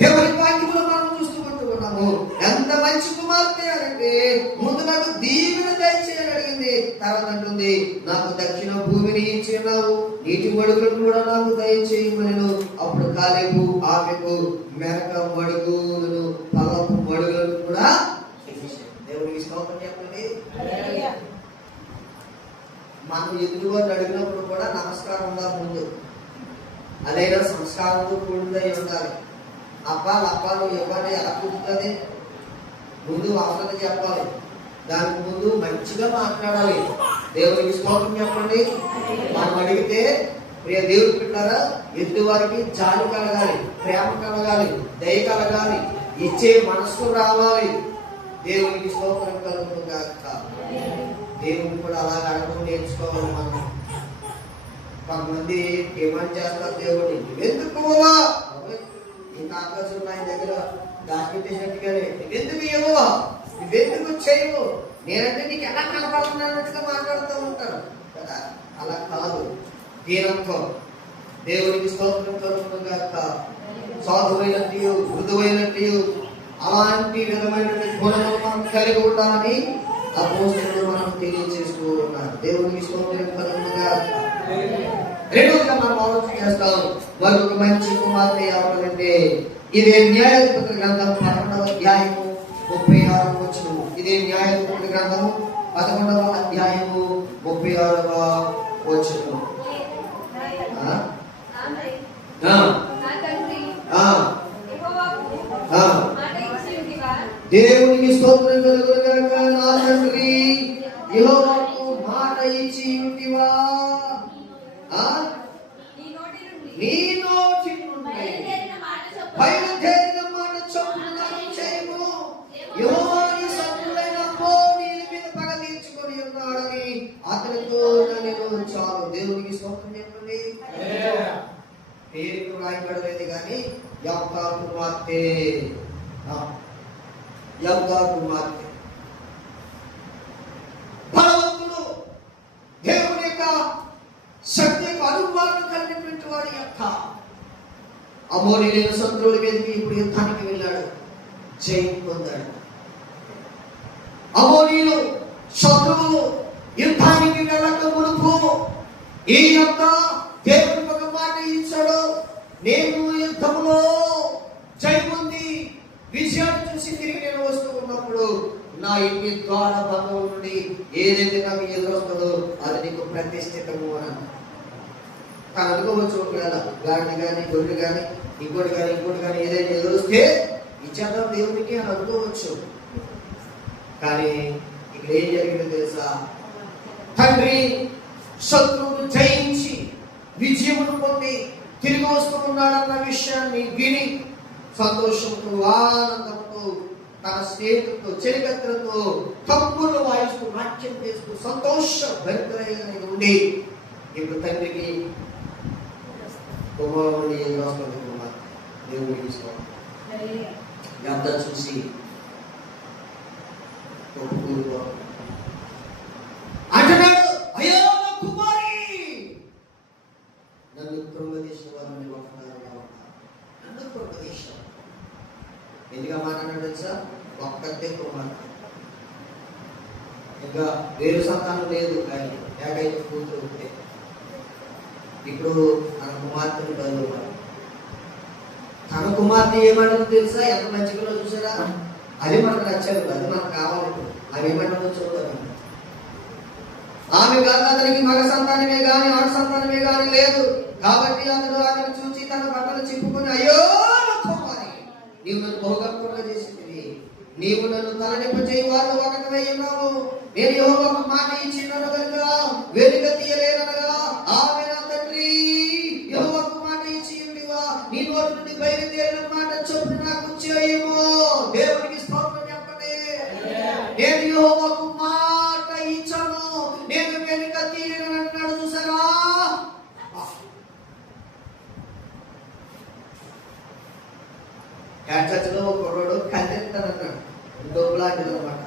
దేవుని వాక్యంలో మనం చూస్తూ ఉన్నాము. ఎంత మంచి కుమార్తె అంటే ముందు నాకు దీవెన దయచేయాలని అడిగింది. తర్వాత అంటుంది, నాకు దక్షిణ భూమిని ఇచ్చినావు, నీటి మడుగులను కూడా నాకు దయచేయమనెను. అప్పుడు కాలేబు ఆమెకు మెరక మడుగులను, పల్లపు మడుగులను కూడా దేవునికి స్తోత్రం చెప్పండి. మనం ఎదురుగా అడిగినప్పుడు కూడా నమస్కారం ఉండాలి. ముందు అదైనా సంస్కారంతో కూడినదై ఉండాలి. అప్పాలు ఇవ్వాలి ఎలా కుదురుతుంది? ముందు అవసరం చెప్పాలి. దానికి ముందు మంచిగా మాట్లాడాలి. దేవునికి స్తోత్రం చెప్పండి. మనం అడిగితే ప్రియ దేవుడు పెట్టారా, ఎదుటి వారికి జాలి కలగాలి, ప్రేమ కలగాలి, దయ కలగాలి, ఇచ్చే మనస్సు రావాలి. దేవునికి స్తోత్రం కలుగుతుంది. దేవుని కూడా అలాగ అడగడం నేర్చుకోవాలి. మనం కొంతమంది డిమాండ్ చేస్తారు దేవుడిని, ఎందుకు ఈ కాకసులు ఆయన దగ్గర దాచిపెట్టేసినట్టుగానే నువ్వెందుకు ఇవ్వవు, నువ్వెందుకు చేయవు, నేనంటే నీకు ఎలా కనపడుతున్నట్టుగా మాట్లాడుతూ ఉంటారు కదా. అలా కాదు, దీనంత్వం. దేవునికి స్తోత్రం కలుగుతుందిగాక. సాధువైనట్టు, మృదువైనట్టు, అలాంటి విధమైన గుణములు మనం కలిగి ఉండాలని అపోస్తలుడు మనం తెలియజేస్తూ ఉన్నారు. దేవునికి స్తోత్రం కలుగుతుందిగాక. రెండోదిగా మనం ఆలోచన చేస్తాం, మరొక మంచి కుమార్తె ఎవరంటే ఇదే న్యాయాధిపతుల గ్రంథం 11వ అధ్యాయము 36వ వచనము. ఇదే న్యాయాధిపతుల గ్రంథము 11వ అధ్యాయము 36వ వచనము. దేవునికి స్తోత్రం కలుగుగాక. నా తండ్రి యెహోవాకు మాట ఇచ్చి ఉంటివా, నీ నోటి నుండి బయలుదేరిన మాట చొప్పున చేయము. యెహోవా నీ శత్రువులైన అమ్మోనీయుల మీద పగ తీర్చుకొని ఉన్నాడని అతనితో నేను చాలు. దేవునికి స్తోత్రం చెప్పండి. పేరుకు రాయబడలేదు కానీ యెఫ్తా కుమార్తె, యెఫ్తా కుమార్తె బలవంతుడు, దేవుని యొక్క శక్తికి అనుభవాన్ని కలిగినటువంటి వాడు యెఫ్తా. అమోనీయుల శత్రువుల మీదకి ఇప్పుడు యుద్ధానికి వెళ్ళాడు, జయం పొందాడు. అమోనీయులు శత్రువులు యుద్ధానికి వెళ్ళక మునుపు ఈ యొక్క దేవుని ఒక మాట ఇచ్చాడు, నేను యుద్ధంలో జయం పొంది విజయాన్ని చూసి తిరిగి నేను వస్తూ ఉన్నప్పుడు నా ఇంటి ద్వార బంధువు నుండి ఏదైతే నాకు ఎదురొస్తుందో అది నీకు ప్రతిష్ఠితము అని తను అనుకోవచ్చు. ఒకవేళ గాడిని కానీ, గొడ్డు కానీ, ఇంకోటి కానీ ఏదైనా ఎదురొస్తే ఇచ్చేద్దాం దేవునికి అని అనుకోవచ్చు. కానీ ఇక్కడ ఏం జరిగిందో తెలుసా? తండ్రి శత్రువును జయించి విజయమును పొంది తిరిగి వస్తూ ఉన్నాడన్న విషయాన్ని విని సంతోషంతో, ఆనందంతో, తన స్నేహితులతో, చెలికత్తలతో తప్పులు వాయిస్తూ, నాట్యం చేస్తూ సంతోష భరితులైన ఉండి ఇప్పుడు తండ్రికి కుమారుని రాష్ట్రం దేవుడికి ఎంత చూసి అంటున్నాడు, అయ్యో నా కుమారి, నన్ను కృంగదీసిన వారిని నన్ను కృంగదీశారు. ఎందుగా మాట్లాడాడు తెలుసా? ఒక్కతే కుమార్తె, ఇంకా వేరు సంతానం లేదు, కానీ ఏకైక కూతురు ఉంటే ఇప్పుడు తన కుమార్తెను బదులు తన కుమార్తె ఏమంటుందో తెలుసా? ఎంత మంచిగా చూసారా? అది మనకు నచ్చదు, అది మనకు కావాలి. అవి ఏమంటుందో చూద్దాం. ఆమె గాని అతనికి మగ సంతానమే గాని ఆడ సంతానమే గాని లేదు. కాబట్టి అతడు ఆమెను చూచి తన బట్టలు చిప్పుకొని, అయ్యో కుమారి, నీవు నన్ను బహుగర్భంగా చేసింది, నీవు నన్ను తలనింప చేయి వారు ఒకటివై ఉన్నావు. నేను యెహోవాకు మాట ఇచ్చినాను కనుక వెనుక తీయలేననగా, ఆమె నా తండ్రి యెహోవాకు మాట ఇచ్చి ఉండివా, నీ నోటి నుండి బయలుదేరిన మాట చొప్పున నాకు చేయము. దేవునికి స్తోత్రం చెప్పండి. నేను యెహోవాకు మాట ఇచ్చాను, నేను వెనుక తీయను అంటున్నాడు. చూసారా? చర్చలో ఒక కుర్రోడు కన్నెత్తానన్నాడు. డబ్బులాంటిది అనమాట.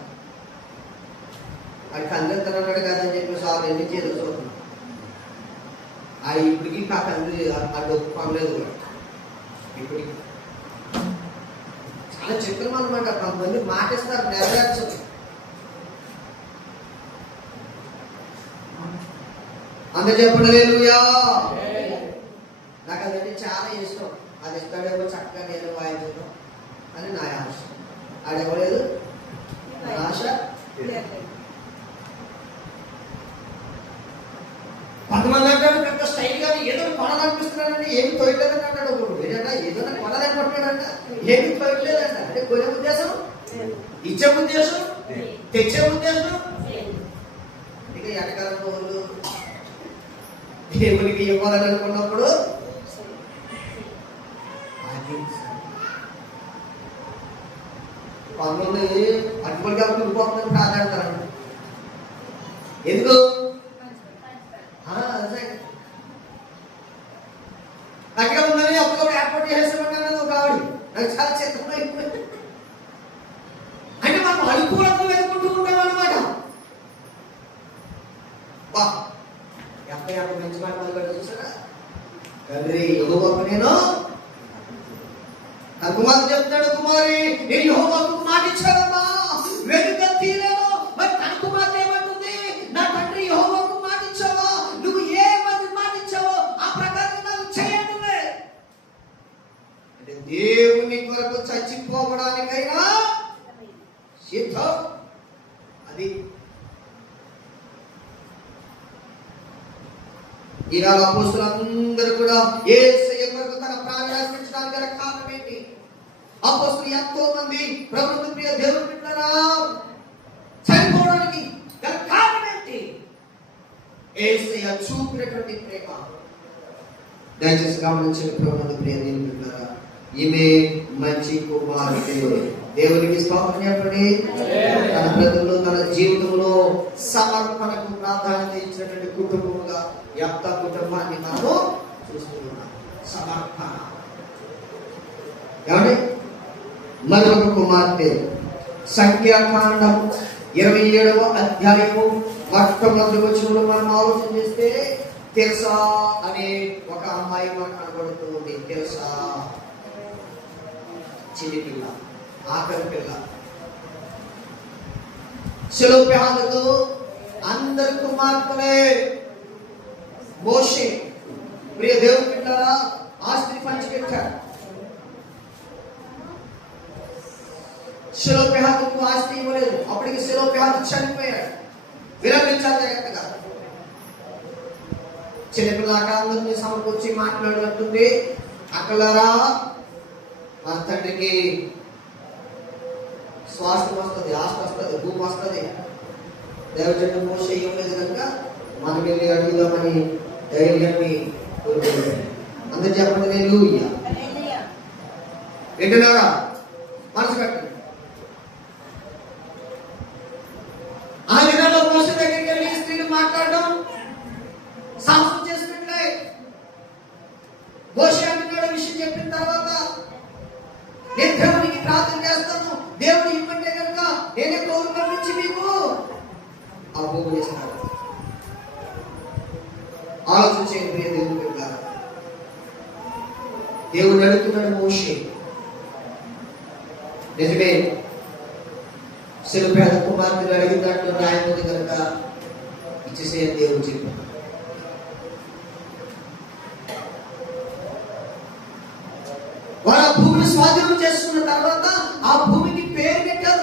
అది కన్నెత్తానన్నాడు కదని చెప్పేసి ఆ రెండు చేతులు చూస్తున్నాడు. ఆ ఇప్పటికీ ఆ తండ్రి ఆ డబ్బు పర్లేదు. ఇప్పటికి చాలా చిత్రం అనమాట. కొంతమంది మాటిస్తారు, నెరవేర్చదు. అందరూ చెప్పండి హల్లెలూయా. నాకు అదంటే చాలా ఇష్టం. అది ఇస్తాడేమో చక్కగా నేను వాయించడం అని నా ఆశ. ఆడెవలేదు ఆశ. కొంతమంది అంటాడు పెద్ద స్టైల్ గా ఏదో కొనాలనిపిస్తున్నాడంటే ఏమి తోయలేదని అంటాడు. ఒకడు ఏంటంటే ఏదైనా కొనాలనుకుంటున్నాడంట, ఏమి తోయలేదంట. అంటే కొనే ఉద్దేశం, ఇచ్చే ఉద్దేశం, తెచ్చే ఉద్దేశం. ఇక ఎటకాలం వాళ్ళు దేవునికి ఇవ్వాలని అనుకున్నప్పుడు కొంతమంది అటువంటి ఇంకొకటి ప్రాధాన్యత. ఎందుకు అక్కడ ఉందని అప్పుడు ఏర్పాటు చేస్తామన్నా ఒక ఆవిడ నాకు చాలా చిత్రం అయిపోయింది. అంటే మనం అనుకూలంగా వెతుకుంటూ ఉంటాం అన్నమాట. బా ఎంత మంచి మాట మొదలు చూసారా? తండ్రి యెహోవాకు నేను నా కుమారుడు చెప్తాడు, కుమారి నేను యెహోవాకు మాట ఇచ్చానమ్మా, వెనుక తీయలేను. మరి తన కుమార్తె ఏమంటుంది? నా తండ్రి యెహోవాకు మాట ఇచ్చావా, నువ్వు ఏ మంది మాట ఇచ్చావో ఆ ప్రకారం నాకు చేయండి. అంటే దేవుని కొరకు చచ్చిపోవడానికైనా సిద్ధం. అది ఈనాడు అపోస్తులందరూ కూడా యేసయ్య కొరకు తన ప్రాణాన్ని అర్పించడానికి గల కారణం ఏంటి? అపోస్తులు ఎంతో మంది ప్రభువుని ప్రియ దేవుని బిడ్డలారా చనిపోవడానికి గల కారణం ఏంటి? యేసయ్య చూపినటువంటి ప్రేమ. దయచేసి గమనించిన ప్రభువుని ప్రియ దేవుని బిడ్డలారా, ఈమె మంచి కుమార్తె. దేవునికి స్తోత్రం చెప్పండి. తన బ్రతుకులో తన జీవితంలో సమర్పణకు ప్రాధాన్యత ఇచ్చినటువంటి కుటుంబముగా యొక్క కుటుంబాన్ని మనము చూస్తున్నాం. సమర్పణ. ఏమండి? మరొక కుమార్తె సంఖ్యాకాండం 27వ అధ్యాయము మొట్టమొదటి వచనంలో మనం ఆలోచన చేస్తే తెరసా అనే ఒక అమ్మాయి మనకు కనబడుతుంది. తెరసా చిన్న పిల్ల, ఆఖరి పిల్ల. సెలోపెహాదుకు అందరు కుమార్తెలే. మోషే ప్రియ దేవుని బిడ్డలారా ఆస్తిని పంచిపెట్టాడు. సెలోపెహాదుకు ఆస్తి ఇవ్వలేదు. అప్పటికి సెలోపెహాదు చనిపోయాడు. విరమించాలి జాగ్రత్తగా. చిన్నపిల్లక అందరినీ సమకూర్చి మాట్లాడుతుంది, అక్కలారా మన తండ్రికి స్వాస్థ్యం వస్తుంది, ఆస్తి వస్తుంది, భూమి వస్తుంది. దేవజన మోషే ఇవ్వలేదు కనుక మనం వెళ్ళి అడుగుదామని ధైర్యాన్ని కోరుకుంటాం. అందరూ చెప్పండి హల్లెలూయా. వింటున్నారా? మనసు పెట్టండి. ఆ దినాల్లో మోషే దగ్గరికి వెళ్ళి స్త్రీలు మాట్లాడడం సాహసం చేసినట్లే. మోషే అంటున్నాడు విషయం చెప్పిన తర్వాత, నేను దేవునికి ప్రార్థన చేస్తాను, దేవుడు ఇవ్వంటే కనుక నేనే కౌలు పంపించి మీకు ఆ భూమి ఇస్తాను. ఆలోచన చేయండి దేవుని బిడ్డలారా. దేవుడు అడుగుతున్నాడు మోషే. నిజమే, సెలోపెహాద కుమార్తెలు అడిగిన దాంట్లో న్యాయం ఉంది కనుక ఇచ్చేసేయని దేవుడు చెప్పాడు. వారు ఆ భూమిని స్వాధీనం చేసుకున్న తర్వాత ఆ భూమికి పేరు పెట్టారు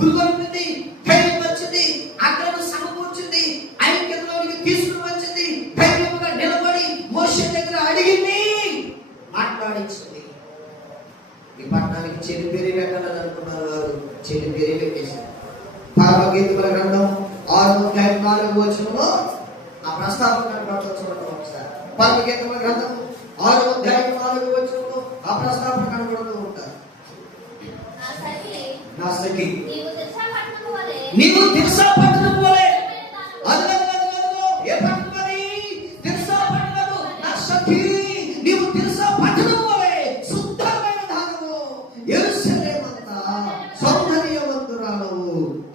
పురుగొల్పింది, ధైర్యం వచ్చింది, అక్కడను సమకూర్చింది, ఐక్యతలోనికి తీసుకుని వచ్చింది, ధైర్యంగా నిలబడి మోషే దగ్గర అడిగింది, మాట్లాడించింది. ఈ పట్టణానికి చెడు పేరు పెట్టాలని అనుకున్నారు వారు, చెడు పేరు పెట్టేశారు. పరమగీతముల గ్రంథం 6:4 ఆ ప్రస్తావన కనబడుతుంది. ఒకసారి పరమగీతముల గ్రంథం 6:4 ఆ ప్రస్తావన కనబడుతూ ఉంటారు. నా సఖి నీవు తిర్సా పట్టణం వలె, అదిగో ఏ పట్టణం అది? తిర్సా పట్టణము. నా సఖి నీవు తిర్సా పట్టణం వలె శుద్ధమైన దానవు, యెరూషలేమంతా సౌందర్యవంతురాలవు,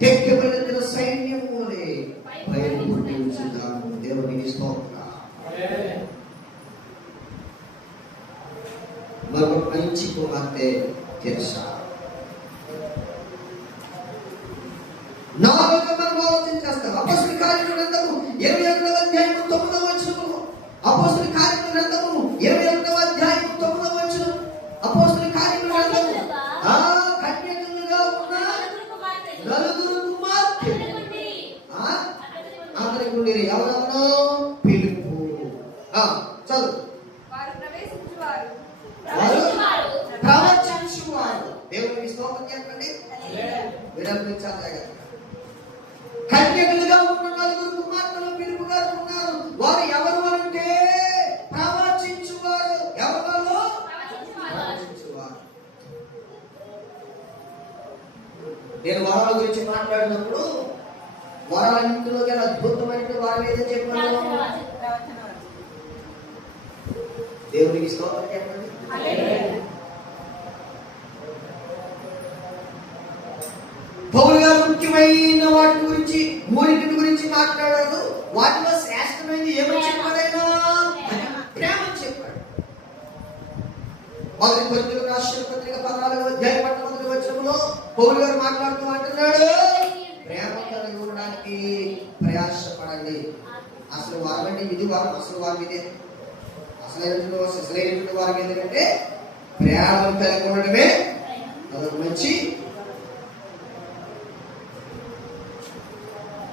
తెక్కబడిన సైన్యము వలె బయలుపడుచున్నావు. దేవునికి స్తోత్రం. మరొక మంచి కుమార్తె తిర్సా. నాలుగు మనం ఆలోచన చేస్తాం. అపొస్తలుల కార్యముల గ్రంథము 21:9. అపొస్తలుల కార్యముల గ్రంథము 21:9. అపొస్తలుల కార్యముల గ్రంథము కన్యకలుగా ఉన్న నలుగురు కుమార్తెలు అతనికి ఉండేది. ఎవరెవరు? ఫిలిప్పు. చదువు. వారు ప్రవచించువారు. దేవునికి స్తోత్రం చెప్పండి. వినపించాలి జాగ్రత్త. కన్యకలుగా ఉన్న నలుగురు కుమార్తెలు ఫిలిప్పు గారు ఉన్నారు. వారు ఎవరు అంటే ప్రవచించువారు. ఎవరు? ప్రవచించువారు. నేను వరాల గురించి మాట్లాడినప్పుడు వరాలన్నింటిలో గల అద్భుతమైన వారు ఏదో చెప్పాను. దేవునికి స్తోత్రం చెప్పండి. పౌలు గారు ముఖ్యమైన వాటి గురించి, మూడింటి గురించి మాట్లాడారు. వాటిలో శ్రేష్టమైనది ఏమని చెప్పాడైనా? ప్రేమ చెప్పాడు. 1 కొరింథీయులకు రాసిన పత్రిక 14:18 పౌలు గారు మాట్లాడుతూ అంటున్నాడు, ప్రేమ కలిగి ఉండడానికి ప్రయాసపడండి. అసలు వారంటే ఇది వారు, అసలు వారి మీదే, అసలైనటువంటి వారి మీద కంటే ప్రేమ కలిగి ఉండడమే అదొక మంచి.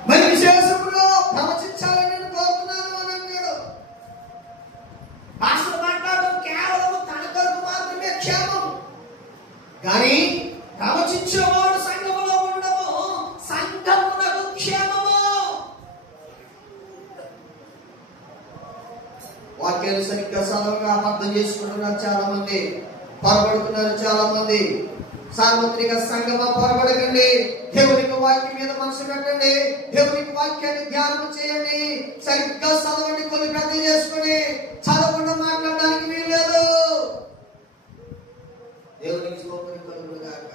మరి విశేషంలో ప్రవచించాలని నేను కోరుతున్నాను అని అన్నాడు. భాషలు మాట్లాడడం కేవలం తన కొరకు మాత్రమే క్షేమం, కానీ ప్రవచించేవాడు సంఘములో ఉండము సంఘమునకు క్షేమము. వాక్యాలు సరిగ్గా సరళంగా అర్థం చేసుకుంటున్నారు చాలా మంది, పొరపడుతున్నారు చాలా మంది. సార్వత్రిక సంగమా పొరపడకండి. దేవునికి వాక్యం మీద మనసు పెట్టండి. దేవునికి వాక్యాన్ని ధ్యానం చేయండి. సరిగ్గా చదవండి. కొన్ని పెద్ద చేసుకుని చదవకుండా మాట్లాడడానికి వీలు లేదు. దేవునికి స్తోత్రం కలుగును గాక.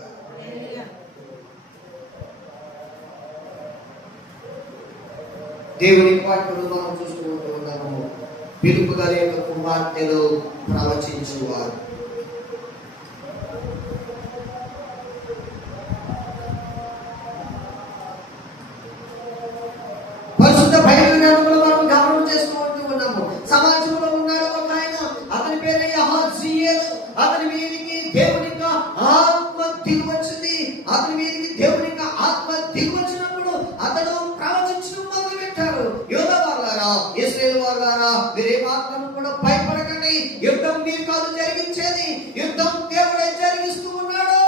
దేవుని వాక్యం మనం చూసుకుంటూ ఉన్నాము. ఫిలిప్పు గారి యొక్క కుమార్తెలు ప్రవచించువారు. సమాజంలో ఉన్నాడు ఒక ఆయన, అతని పేరు యెహోషియలు. అతని మీదకి దేవుని యొక్క ఆత్మ దిగి వచ్చింది. అతని మీదకి దేవుని యొక్క ఆత్మ దిగి వచ్చినప్పుడు అతడు ప్రవచించడం మొదలు పెట్టాడు. యూదా వారులారా, ఇశ్రాయేలు వారులారా, మీరే మాత్రం కూడా భయపడకండి. యుద్ధం మీరు కాదు జరిగించేది, యుద్ధం దేవుడే జరిగిస్తూ ఉన్నాడు.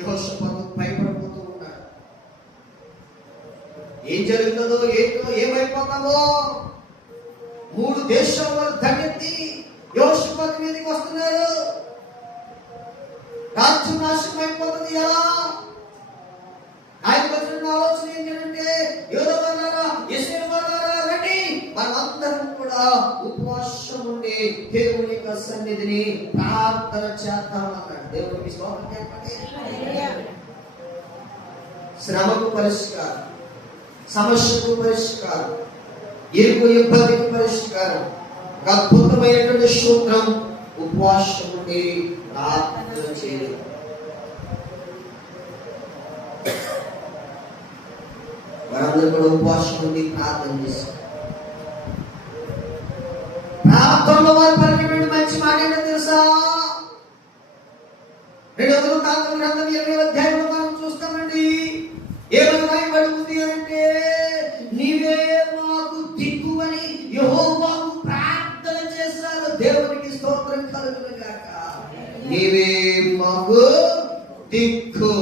యెహోషాపాతు భయపడిపోతూ ఉన్నాడు. ఏం జరుగుతుందో ఏంటో, ఏమైపోతామో. 3 దేశాల వారు దండెత్తి యెహోషాపాతు మీదకి వస్తున్నారు. రాజ్యం నాశనం అయిపోతుంది ఎలా? ఆయన వచ్చిన ఆలోచన ఏంటంటే, యూదా వారులారా, ఇశ్రాయేలు వారులారా, రండి, మనమందరం కూడా ఉపవాసం ఉండి దేవుని యొక్క సన్నిధిని ప్రార్థన చేద్దామన్నాడు. దేవునికి స్తోత్రం చెప్పండి. శ్రమకు పరిష్కారం, సమస్యకు పరిష్కారం, ఇరుకు ఇబ్బందికి పరిష్కారం, అద్భుతమైనటువంటి సూత్రం ఉపవాసం ఉండి ప్రార్థన చేయడం. వారందరూ కూడా ఉపవాసం ఉండి ప్రార్థన చేశారు. ప్రార్థనలో వారు పలికిన మంచి మాట ఏంటో తెలుసా? 2 గ్రంథం గ్రంథం 20వ అధ్యాయంలో మనం చూస్తామండి. ఏమని రాయబడి ఉంది అంటే, నీవే మాకు దిక్కు అని యెహోవాకు ప్రార్థన చేశారు. దేవునికి స్తోత్రం కలుగును గాక. నీవే మాకు దిక్కు.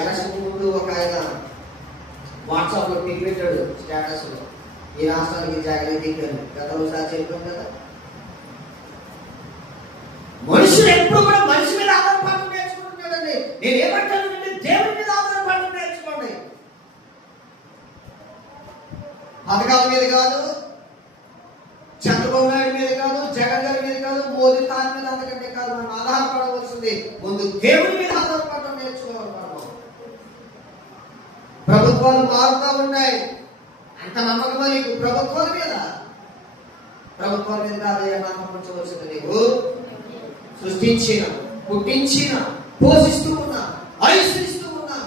ఎలక్షన్ ముందు ఒక ఆయన వాట్సాప్ లో పిక్ పెట్టాడు స్టేటస్ లో, ఈ రాష్ట్రానికి జాగ్రత్త దిక్కాను. గతంలో సార్ చెప్పాం కదా, మనుషులు ఎప్పుడు కూడా మనిషి మీద ఆధారపడడం నేర్చుకుంటున్నాడండి. నేను ఏమంటానంటే దేవుడి మీద ఆధారపడడం నేర్చుకోండి. పథకాల మీద కాదు, చంద్రబాబు నాయుడు మీద కాదు, జగన్ గారి మీద కాదు, మోదీ తాను మీద అంతకంటే కాదు. మనం ఆధారపడవలసింది ముందు దేవుడి మీద ఆధారపడడం నేర్చుకోవాలి. ప్రభుత్వాలు మారుతూ ఉన్నాయి, అంత నమ్మకమా నీకు ప్రభుత్వాల మీద? ప్రభుత్వాల మీద కాదయ్యా నమ్మకం ఉంచవలసింది. నీవు సృష్టించిన, పుట్టించిన, పోషిస్తూ ఉన్నా, ఆయుష్నిస్తూ ఉన్నా,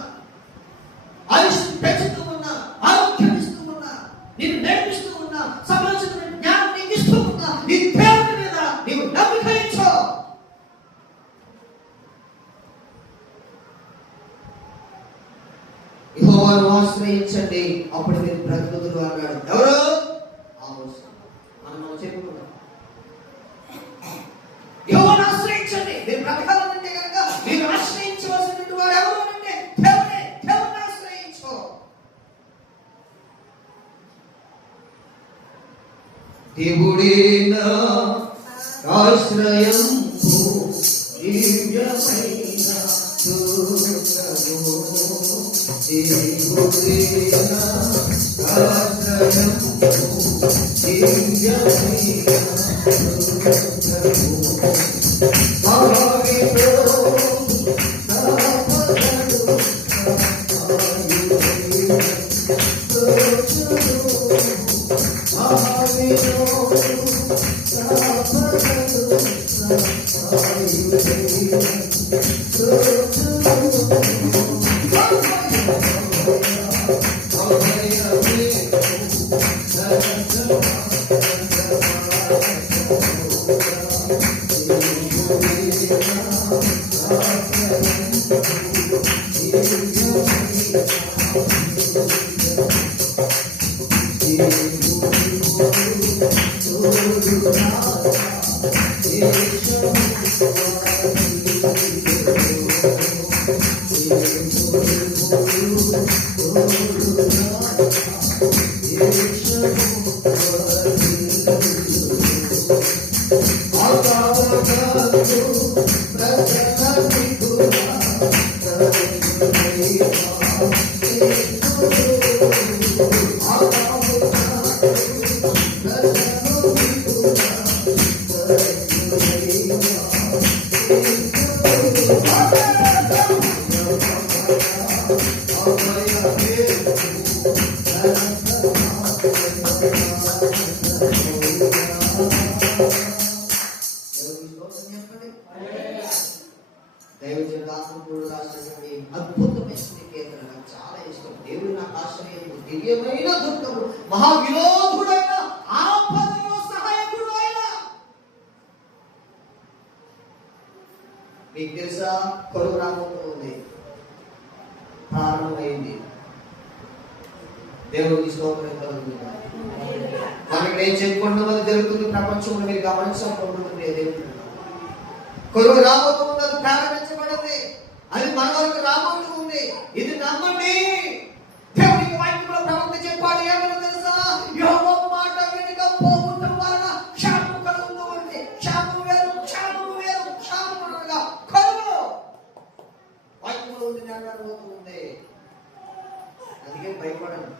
ఆయుష్ పెంచుతూ ఉన్నా, ఆరోగ్యం ఇస్తూ ఉన్నా, నేను నేర్పిస్తూ ఉన్నా, సమాజంలో జ్ఞానం నీకు ఇస్తూ ఉన్నా, నీ దేవుని మీద నీవు నమ్మిక ఇచ్చో. యెహోవాను ఆశ్రయించండి, అప్పుడు మీరు బ్రతుకుదురు అన్నాడు. ఎవరు? మనం చెప్పుకున్నాం, యెహోవాను ఆశ్రయించండి. మీరు బ్రతకాలంటే కనుక మీరు ఆశ్రయించవలసినటువంటి వాడు ఎవరు అంటే దేవుడే. దేవుని ఆశ్రయించు. దేవుడే నా ఆశ్రయం, దివ్యమైన దుర్గము. దేవుడే నా ఆశ్రయం, దివ్యమైన దుర్గము. అద్భుతమైన కీర్తన నాకు చాలా ఇష్టం. దేవుడు నాకు ఆశ్రయం, దివ్యమైన దుర్గము, మహావిరోధుడైన ఆపదలో సహాయకుడు ఆయన. మీకు తెలుసా, కరువు రాబోతుంది, ప్రారంభమైంది. దేవుడికి స్తోత్రం కలుగుతుంది. మనకి ఏం చెప్పుకుంటున్నది జరుగుతుంది ప్రపంచంలో, మీరు గమనించకుంటుంది. దేవుడు కరువు రాబోతుంది, అది ప్రారంభించబడింది, అది మన వరకు రాబోతుంది. ఇది నమ్మండి. దేవునికి వాక్యంలో ప్రవక్త చెప్పాడు, ఏమని తెలుసా? యెహోవా మాట వినకపోవడం వలన శాపం కలుగుతుంది. శాపం వేరు, శాపం వేరు. శాపం అనగా కరువు. వాక్యంలో ఉంది, నెరవేరబోతుంది. అందుకే భయపడండి,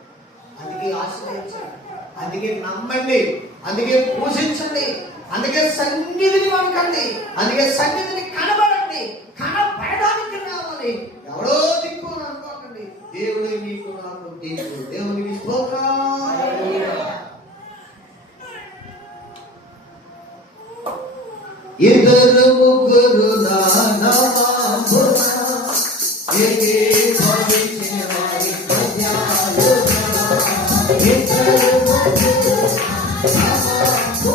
అందుకే ఆశ్రయించండి, అందుకే నమ్మండి, అందుకే పూజించండి, అందుకే సన్నిధిని వణకండి, అందుకే సన్నిధిని కనబడండి. కనబడడానికి రావాలి. ఎవడో దిక్కు అని అనుకోకండి, దేవుడే మీకు నాకు దిక్కు. దేవునికి స్తోత్రం. ఇద్దరు ముగ్గురు నామమున ఏకీభవించిన వారి పద్యాలు, ఇద్దరు ముగ్గురు నామమున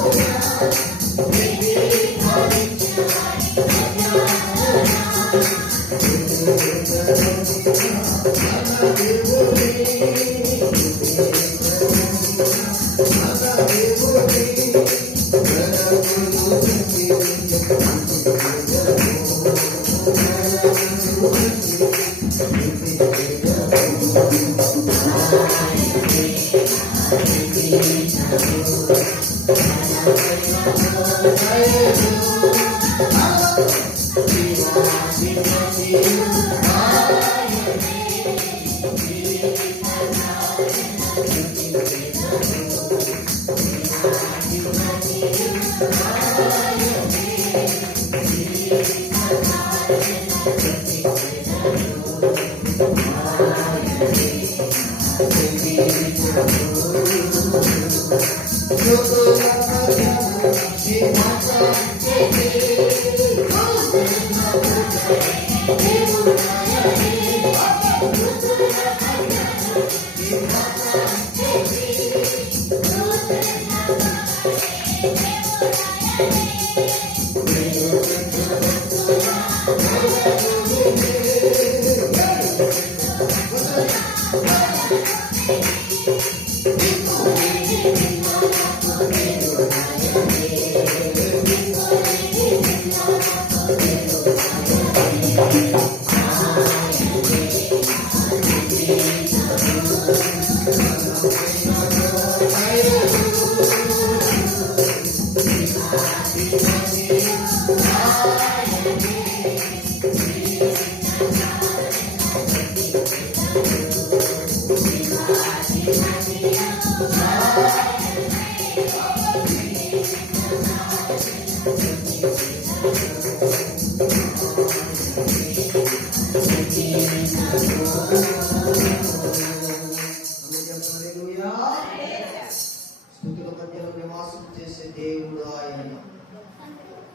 స్థుతుల మధ్యలో నివాసం చేసే దేవుడు ఆయన.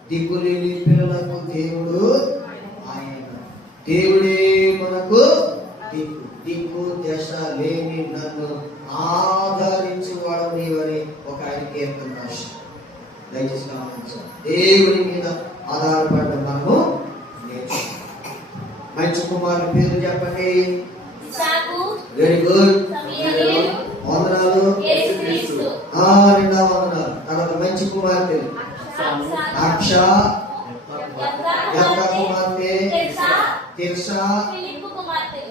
దిక్కులేని పిల్లలకు దేవుడు ఆయన. దేవుడే మనకు దిక్కు. దిక్కు దశ లేని నన్ను ఆదరించువాడు నీవని ఒక ఆయన కీర్తన రాశారు. దయచేసి గమనించాలి. దేవుని మీద ఆధారపడ్డ మనము నేర్చుకోవాలి. మంచి కుమారుని పేరు చెప్పండి. Very good. వందనాలు. రెండవ వందనాలు. తర్వాత మంచి కుమార్తె అక్ష, కుమార్తె తిర్సా,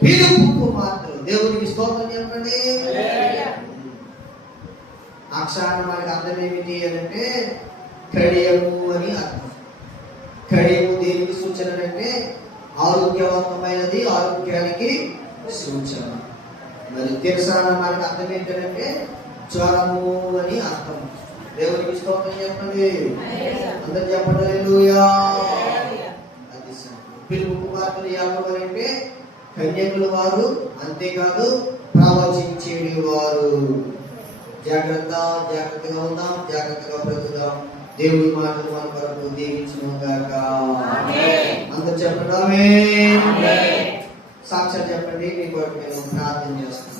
ఫిలిప్పు కుమార్తెలు. దేవునికి స్తోత్రం చెప్పండి. అక్ష అన్న మనకి అర్థం ఏమిటి అంటే కడియము అని అర్థం. కడియము దేనికి సూచన అంటే ఆరోగ్యవంతమైనది, ఆరోగ్యానికి సూచన. మరి తిర్సా అన్న మనకి అర్థం ఏంటంటే జ్వరము అని అర్థం. దేవునికి స్తోత్రం చెప్పండి. అందరు చెప్పండి హల్లెలూయా. అది ఫిలిప్పు కుమార్తెలు ఎవరు అంటే కన్యకులు వారు, అంతేకాదు ప్రవచించేది వారు. జాగ్రత్తగా ఉందాం, జాగ్రత్తగా బ్రతుకుదాం. దేవుడి మాటలు మన కొరకు దీవించును గాక. అందరు చెప్పండి ఆమేన్. సాక్షాత్ చెప్పండి. మీ కొరకు నేను ప్రార్థన చేస్తాను.